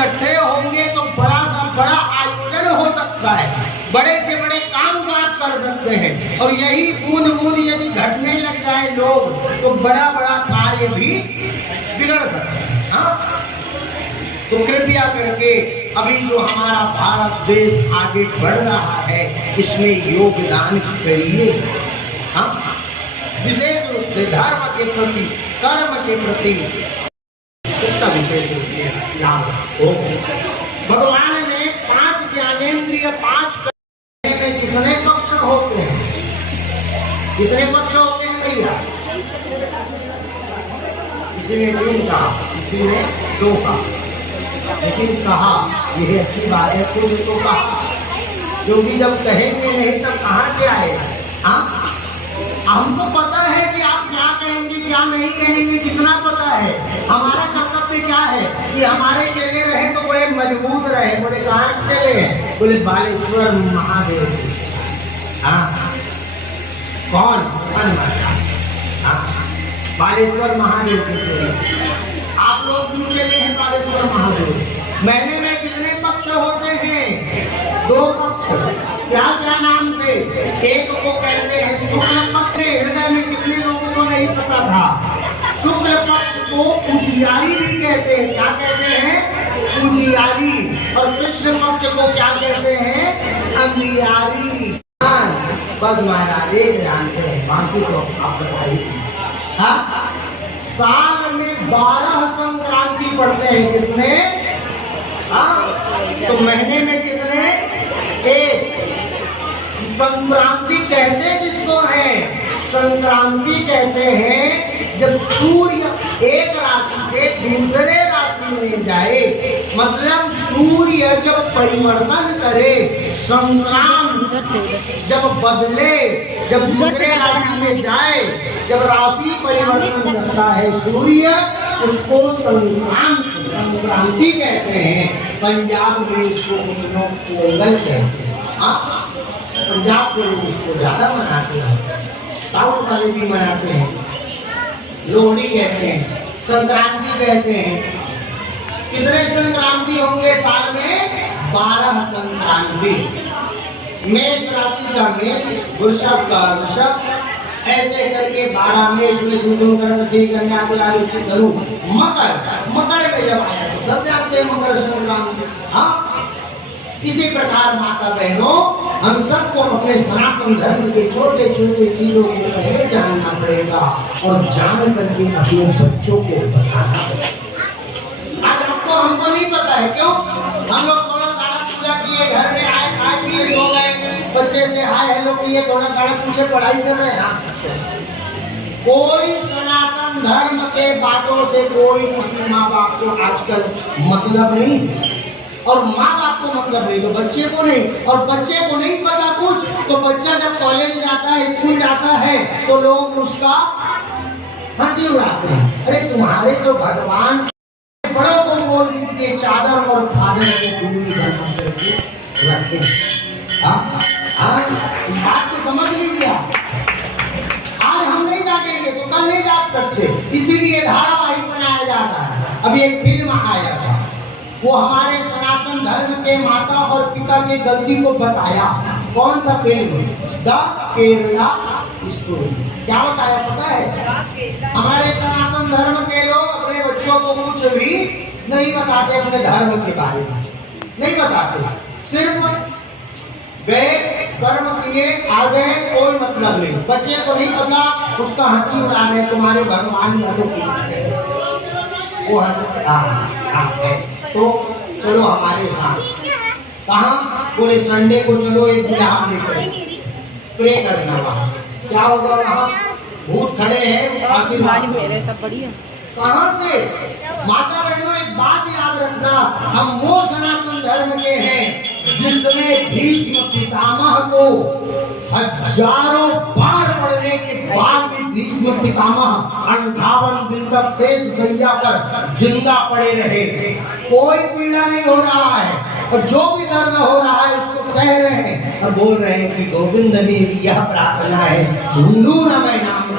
इकट्ठे होंगे तो बड़ा सा बड़ा आयोजन हो सकता है, बड़े से बड़े काम आप कर सकते हैं। और यही बूंद बूंद यदि घटने लग जाए लोग तो बड़ा बड़ा कार्य भी बिगड़ सकता है। हाँ? तो कृपया करके अभी जो हमारा भारत देश आगे बढ़ रहा है इसमें योगदान करिए। हाँ? विशेष रूप से धर्म के प्रति, कर्म के प्रति इसका विशेष रूप से लाभ हो। भगवान ने 5 ज्ञानेंद्रिय 5 में कितने पक्ष होते हैं? कितने पक्ष होते हैं भैया? किसी ने 3 कहा, किसी ने 2 कहा, लेकिन कहा यह अच्छी बात है, कुछ तो कहा, क्योंकि जब कहेंगे नहीं तब कहाँ से आएगा? हाँ, हमको पता है कि आप क्या कहेंगे क्या नहीं कहेंगे, कितना पता है। हमारा कर्तव्य क्या है कि हमारे चेले रहे तो बड़े मजबूत रहे। बोले कहाँ चले हैं? बोले बालेश्वर महादेव। हाँ, कौन? हाँ, बालेश्वर महादेव के चेले। आप लोग भी चले हैं बालेश्वर महादेव। महीने में कितने पक्ष होते हैं? 2 पक्ष। क्या क्या नाम से? एक को कहते हैं शुक्ल पक्ष। हृदय में कितने लोगों को नहीं पता था? शुक्ल पक्ष को उजियारी भी कहते हैं। क्या कहते हैं? उजियारी। और कृष्ण पक्ष को क्या कहते हैं? अंधियारी। बस महाराज एक जानते हैं, बाकी तो आप बताइए। हाँ, साल में 12 संक्रांति पड़ते हैं। कितने? हाँ, तो महीने में कितने? 1। संक्रांति कहते किसको है? संक्रांति कहते हैं जब सूर्य एक राशि से दूसरे राशि में जाए, मतलब सूर्य जब परिवर्तन करे, संक्राम जब बदले, जब दूसरे राशि में जाए, जब राशि परिवर्तन करता है सूर्य, उसको संक्रांति कहते हैं। पंजाब में इसको कुछ लोग पोंगल कहते हैं। हाँ, पंजाब के लोग इसको ज्यादा मनाते हैं, साउथ वाले भी मनाते हैं। लोहड़ी कहते हैं, संक्रांति कहते हैं। कितने संक्रांति होंगे साल में? 12 संक्रांति। मेष राशि का मेष, वृषभ का वृषभ, ऐसे करके 12 मेष में कन्या धनु, मकर में जब आया तो सब जानते हैं मकर संक्रांति। हाँ, इसी प्रकार माता बहनों, हम सबको अपने सनातन धर्म के छोटे छोटे चीजों को पहले जानना पड़ेगा और जान करके अपने बच्चों को बताना पड़ेगा। आज आपको हमको नहीं पता है, क्यों? हम लोग थोड़ा सारा पूजा किए, घर में आए, खाए पिए, सो गए, बच्चे से हाय हेलो किए, थोड़ा सारा पूछे, पढ़ाई कर रहे हैं। कोई सनातन धर्म के बातों से कोई किसी माँ बाप को आजकल मतलब नहीं, और माँ बाप को मतलब नहीं तो बच्चे को नहीं, और बच्चे को नहीं पता कुछ तो बच्चा जब कॉलेज जाता है, स्कूल जाता है, तो लोग उसका हंसी उड़ाते हैं। अरे तुम्हारे तो भगवान, बड़ों को बोल दीजिए चादर और फादर को दूरी बना करके रखते हैं। बात तो समझ लीजिए। आज हम नहीं जागेंगे तो कल नहीं जाग सकते, इसीलिए धारावाहिक बनाया जाता है। अभी एक फिल्म आया था, वो हमारे सनातन धर्म के माता और पिता के गलती को बताया। कौन सा फिल्म? The Kerala story. क्या बताया पता है? हमारे सनातन धर्म के लोग अपने बच्चों को कुछ भी नहीं बताते, अपने धर्म के बारे में नहीं बताते, सिर्फ गए कर्म किए आ गए, कोई मतलब नहीं। बच्चे को नहीं पता, उसका हंसी उड़ा रहे तुम्हारे भगवान का वो तो चलो हमारे साथ। कहाँ? बोले संडे को चलो एक बिहार लेकर प्रे करना। वहाँ क्या होगा? वहाँ भूत खड़े हैं, आशीर्वाद मेरे सब बढ़िया। कहाँ से? माता बहनों एक बात याद रखना, हम वो सनातन धर्म के हैं जिसमें भीष्म पितामह को हजारों बार पढ़ने के बाद भी भीष्म पितामह 58 दिन तक शेष शैया पर जिंदा पड़े रहे। कोई पीड़ा नहीं हो रहा है, और जो भी दर्द हो रहा है उसको सह रहे हैं और बोल रहे हैं कि गोविंद मेरी यह प्रार्थना है, ढूंढू न मैं नाम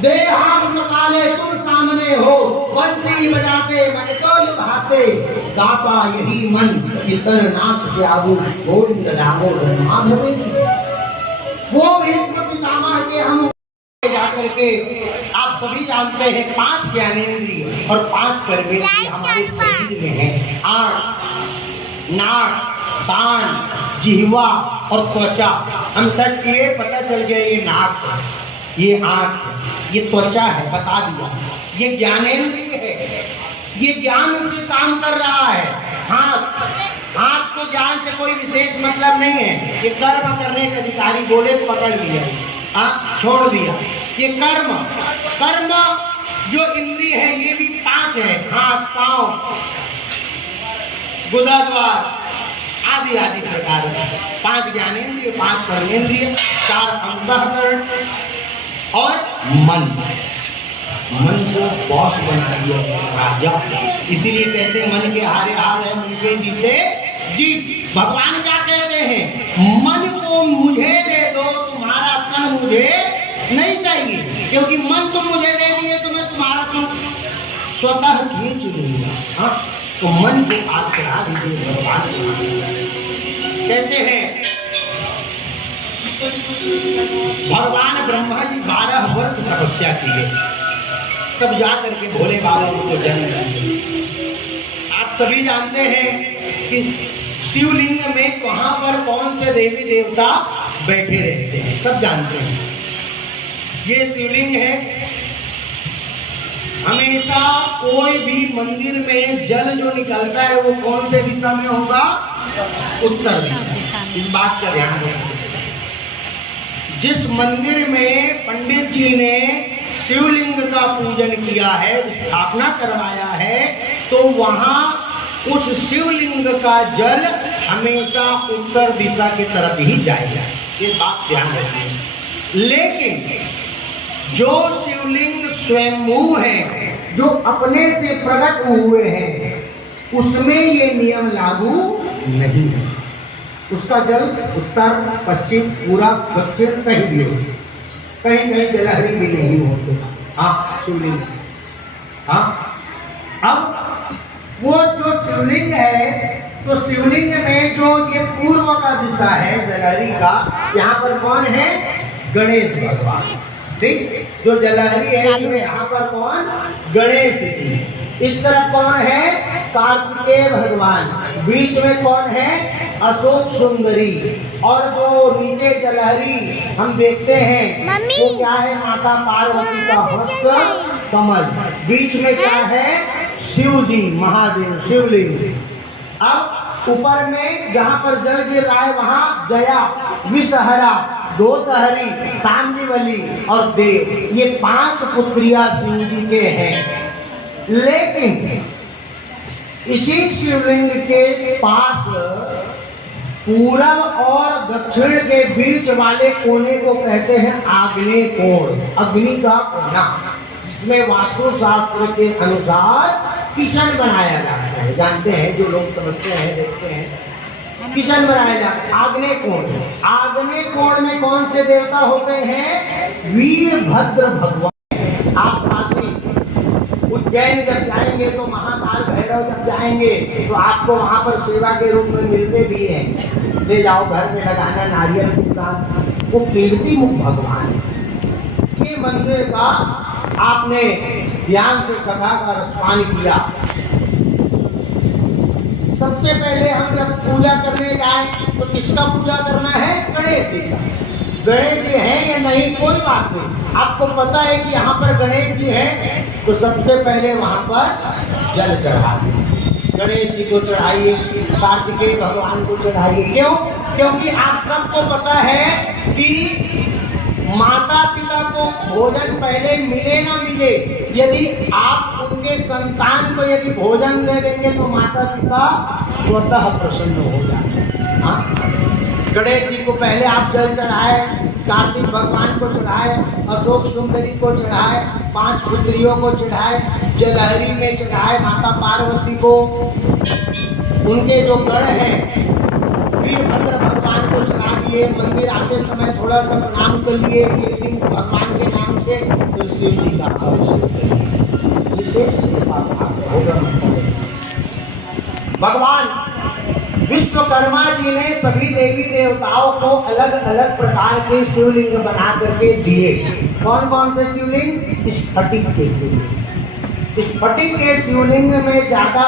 देहांत काले तुम सामने हो, बंसी बजाते मन को लुभाते, गाता यही मन कीर्तन नाथ त्यागो, गोविंद दामोदर माधव। वो भीष्म पितामह के हम जाकर के, आप सभी जानते हैं 5 ज्ञानेंद्रिय और 5 कर्मेंद्रिय हमारे शरीर में है। आँख, नाक, कान, जिह्वा और त्वचा। हम टच किए, पता चल गया ये नाक, ये आँख, ये त्वचा है, बता दिया। ये ज्ञानेंद्रिय है, ये ज्ञान से काम कर रहा है। हाथ को ज्ञान से कोई विशेष मतलब नहीं है। ये कर्म करने के अधिकारी बोले पकड़ लिया, छोड़ दिया। ये कर्म जो इंद्रिय है ये भी 5 है। हाथ, पांव, गुदा द्वार आदि आदि प्रकार के 5 ज्ञानेंद्रिय, 5 कर्मेंद्रिय, 4 अंतःकरण और मन को बॉस बना दिया राजा। इसीलिए कहते हैं मन के हारे हार है, मन के जीते जीत। भगवान क्या कहते हैं? मन को मुझे दे दो, तुम्हारा तन मुझे नहीं चाहिए, क्योंकि मन तुम मुझे दे दिए तो मैं तुम्हारा तन स्वतः खींच लूंगा। तो मन को आप चढ़ा दीजिए भगवान को। कहते हैं भगवान ब्रह्मा जी 12 वर्ष तपस्या किए, तब जाकर के भोले बाबा को जन्म दिया। आप सभी जानते हैं कि शिवलिंग में कहां पर कौन से देवी देवता बैठे रहते हैं, सब जानते हैं। ये शिवलिंग है। हमेशा कोई भी मंदिर में जल जो निकलता है वो कौन से दिशा में होगा? उत्तर दिशा। इस बात का ध्यान रखिए। जिस मंदिर में पंडित जी ने शिवलिंग का पूजन किया है, स्थापना करवाया है, तो वहां उस शिवलिंग का जल हमेशा उत्तर दिशा की तरफ ही जाएगा। ये बात ध्यान रखिए। लेकिन जो शिवलिंग स्वयंभू है, जो अपने से प्रकट हुए हैं, उसमें ये नियम लागू नहीं है। उसका जल उत्तर, पश्चिम, पूरब, दक्षिण कहीं भी हो, कहीं कहीं जलहरी भी नहीं होते। शिवलिंग। अब वो जो शिवलिंग है, तो शिवलिंग में जो ये पूर्व का दिशा है जलहरी का, यहाँ पर कौन है? गणेश भगवान। ठीक, जो जलहरी है इसमें यहाँ पर कौन? गणेश जी। इस तरफ कौन है? कार्तिकेय भगवान। बीच में कौन है? अशोक सुंदरी। और जो नीचे जलहरी हम देखते हैं वो क्या है? माता पार्वती का हस्त कमल। बीच में क्या है? शिव जी, महादेव, शिवलिंग। अब ऊपर में जहाँ पर जल गिर रहा है वहाँ जया, विषहरा, दोतहरी, सांजीवली और देव, ये 5 पुत्रियां शिव जी के हैं। लेकिन इसी शिवलिंग के पास पूरब और दक्षिण के बीच वाले कोने को कहते हैं आग्नेय कोण, अग्नि का कोना। इसमें वास्तु शास्त्र के अनुसार किचन बनाया जाता है। जानते हैं जो लोग समझते हैं, देखते हैं, किचन बनाया जाता है। आग्नेय कोण, आग्नेय कोण में कौन से देवता होते हैं? वीरभद्र भगवान। आप काशी उज्जैन जब जाएंगे तो महाकाल भैरव जब जाएंगे तो आपको वहां पर सेवा के रूप में मिलते भी हैं। ले जाओ घर में लगाना नारियल के साथ। वो कीर्तिमुख भगवान। ये मंदिर का आपने ध्यान से कथा का रसपान किया। सबसे पहले हम जब पूजा करने जाए तो किसका पूजा करना है? गणेश जी का। गणेश जी हैं या नहीं कोई बात नहीं, आपको पता है कि यहाँ पर गणेश जी हैं, तो सबसे पहले वहाँ पर जल चढ़ा दीजिए। गणेश जी को चढ़ाइए, कार्तिकेय भगवान को चढ़ाइए। क्यों? क्योंकि आप सबको पता है कि माता पिता को भोजन पहले मिले ना मिले, यदि आप उनके संतान को यदि भोजन दे देंगे तो माता पिता स्वतः प्रसन्न हो जाते। गणेश जी को पहले आप जल चढ़ाए, कार्तिक भगवान को चढ़ाए, अशोक सुंदरी को चढ़ाए, 5 पुत्रियों को चढ़ाए, जलहरी में चढ़ाए माता पार्वती को। उनके जो गण हैं वीरभद्र भगवान को चढ़ा दिए। मंदिर आते समय थोड़ा सा प्रणाम कर लिए भगवान के नाम से, तो शिव जी का अभिषेक विशेष कृपा भगवान विश्वकर्मा जी ने सभी देवी देवताओं को अलग अलग प्रकार के शिवलिंग बना करके दिए। कौन कौन से शिवलिंग? स्फटिक के शिवलिंग। स्फटिक के शिवलिंग में ज्यादा